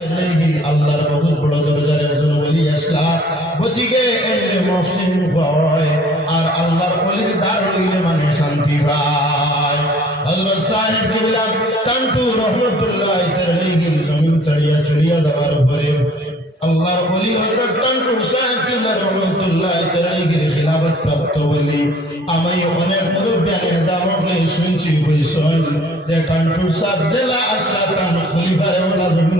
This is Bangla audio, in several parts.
আল্লাহর বহুত বড় দরজার একজন ওলি আসলা। গতিকে এমনি মহসিন হয় আর আল্লাহর ওলির দার লইলে মানে শান্তি পায়। হযরত সাহেব কিবলা টান্টু রহমাতুল্লাহ আলাইহি জমিন ছাড়িয়া চলিয়া যাবার পরে আল্লাহর ওলি হযরত টান্টু সাহেব কিবলা রহমাতুল্লাহ আলাইহি খিলাফত প্রাপ্ত ওলি আমি অনেক মুরব্বিয়ান নিজামকে শুনছি বইছন যে টান্টু সাহেব জেলা আসলা তান খলিফার ওলা জমিনের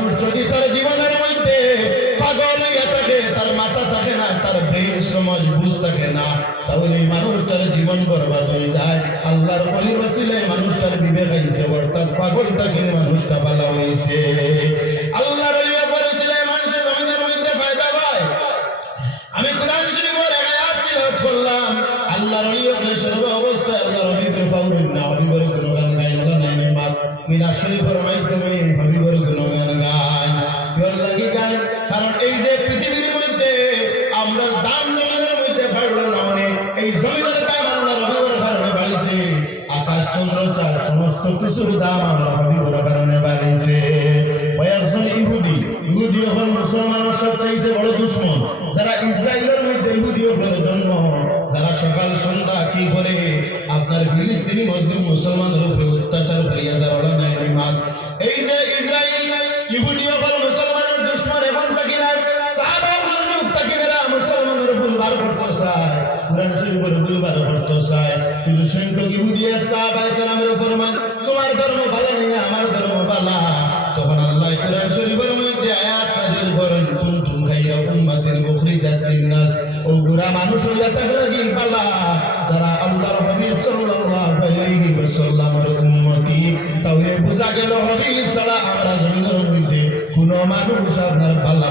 থাকে না, তাহলে এই মানুষটার জীবন বরবাদ হয়ে যায়। আল্লাহর বলি বসিলে মানুষটার বিবেক আইছে, অর্থাৎ পাগল থাকে মানুষটা বালা হয়েছে। আল্লাহর আল্লাহর সর্ব অবস্থায় আল্লাহর ফাউরিন না গুণগান গায় আল্লাহ নাই মাত। মিনা শরীফের জমিনের দাম আল্লাহর হাবিবের কারণে বাড়িছে আকাশ চন্দ্র চার সমস্ত কিছুর দাম আমরা হাবিবের কারণে বাড়িছে ধর্ম ভালো নেই আমার ধর্ম ভালো। তখন আল্লাহ কোরআন শরীফের মধ্যে আয়াত নাযিল করেন, কুনতুম খায়রা কি পালা। যারা আল্লাহর হাবিব সাল্লাল্লাহু আলাইহি ওয়াসাল্লামের উম্মতি, তাহলে কোন মানুষ আপনার পাল্লা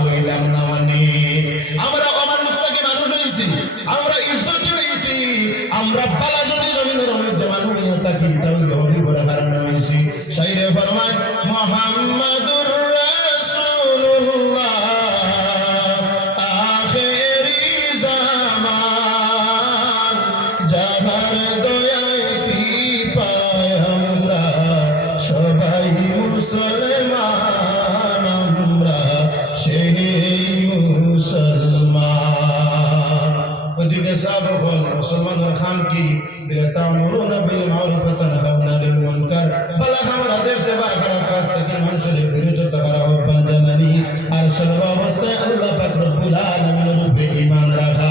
খামার আদেশ দেবা খারাপ কাজ থেকে মানুষের আর সর্ব আল্লাহ পাক রব্বুল আলামিনের উপরে ঈমান রাখা।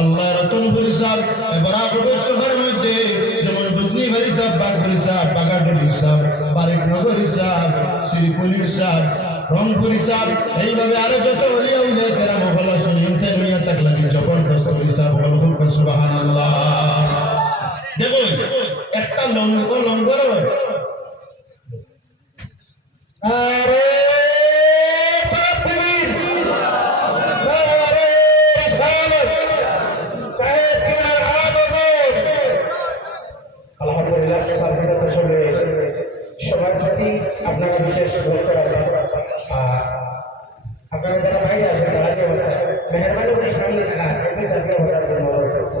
আল্লাহ রতনপুর সাহ বরাবর ঘর মধ্যে যেমন দুগনি ভারি সাহ বাগপুরি সাহ বাগাডুর হিসাব বারিকনগর হিসাব শ্রীপুর হিসাব রংপুর হিসাব এইভাবে আরও যত অলিয়া উলিয়া কেরাম ভালো শুনিম তেমিয়া তাক লাগি জবরদস্ত হিসাব বল হুক সুবহানাল্লাহ। দেখো, একটা লঙ্গ লঙ্গর আরে আলহামদুলিল্লাহ সার্বিকতা শুনলে সবার প্রতি আপনারা বিশেষ লক্ষ্য রাখবেন আর আপনারা যারা বাইরে আছেন তারা যে অবস্থায় মেহরবানি করে সামনে থাকা একটু জাতীয় ভাষার জন্য অনুরোধ করছি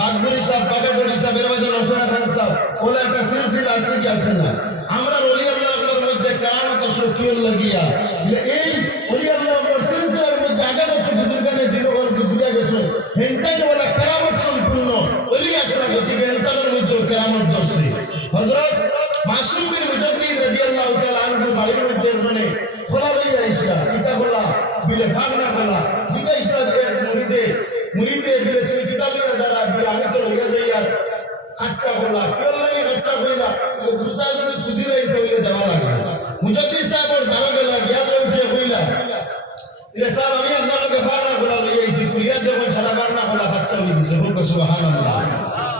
বাগপুরি সাহেব বাগাটুরি সাহেব এরপরে নশা খান সাহেব ওলা একটা সিলসিলা আছে কি আছে না? আমরা অলি আল্লাহর মধ্যে কেরামত আসলে কি লাগিয়া এই অলি আল্লাহর সিলসিলার মধ্যে আগে যাচ্ছে বুজুর্গানে দিল ওর বুজুর্গা গেছে। হেনটাই ওলা কেরামত সম্পূর্ণ। অলি আসলে গতি হেনটানের মধ্যে কেরামত দর্শে হযরত মাসুম বিন মুজাদ্দিদ রাদিয়াল্লাহু তাআলা আনহু বাড়ির মধ্যে জনে খোলা লইয়া আইসা কিতা খোলা, বিলে ভাগনা খোলা জিকা ইসলাম এক বিলে তুমি কিতা লইয়া যারা বিলে আমি তো লইয়া যাই আর খাচ্চা খোলা কেউ লাগে খাচ্চা খোলা বলে দুটা যদি খুশি রই তৈলে দেওয়া লাগে মুজাদ্দিদ সাহেব ওর ধারা গেলা গিয়া উঠে কইলা ইলে সাহেব আমি আপনার লগে ভাগনা খোলা লইয়া আইছি কুলিয়া দেখুন সারা ভাগনা খোলা খাচ্চা হই দিছে হোক সুবহানাল্লাহ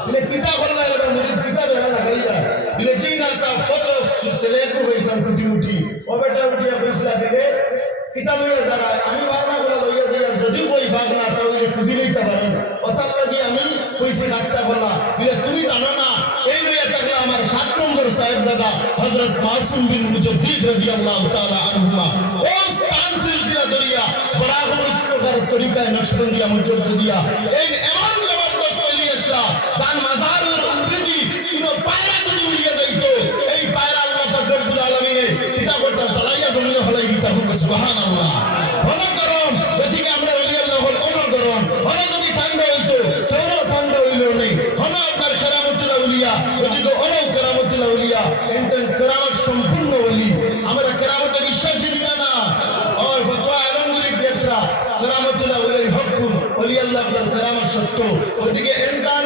ইলে কিতা খোলা এবার মুরিদ কিতা বেলা লাগাইলা ইলে চিনা সাহেব কত সিলেক্ট হইছিলাম টুটি উঠি ও বেটা উঠিয়া কইছিলা দিলে কিতা লইয়া যারা আমি ভাগনা খোলা লইয়া যাই আর যদি কই ভাগনা তাহলে খুশি লইতে পারেন ওটার লাগি কইছি খাচ্চা খোলা ইলে তুমি জানো না, এই লইয়া থাকলে আমার সাত নম্বর সাহেবজাদা হযরত মাসুম বিন মুজাদ্দিদ রাদিয়াল্লাহু তাআলা আনহুমা। ও স্থান সিলসিলা দরিয়া বরাবর প্রকার তরিকায় নকশবন্দিয়া মুজদ্দ দিয়া এই এমন জবরদস্ত হইলি আসলা জান মাজারের উন্নতি ইনো পায়রা যদি উড়িয়ে যাইতো এই পায়রা আল্লাহ পাক রব্বুল আলামিনে কিতাবটা চালাইয়া জমিনে হলাই দিতা হোক সুবহানাল্লাহ। সত্য। ওইদিকে এনকান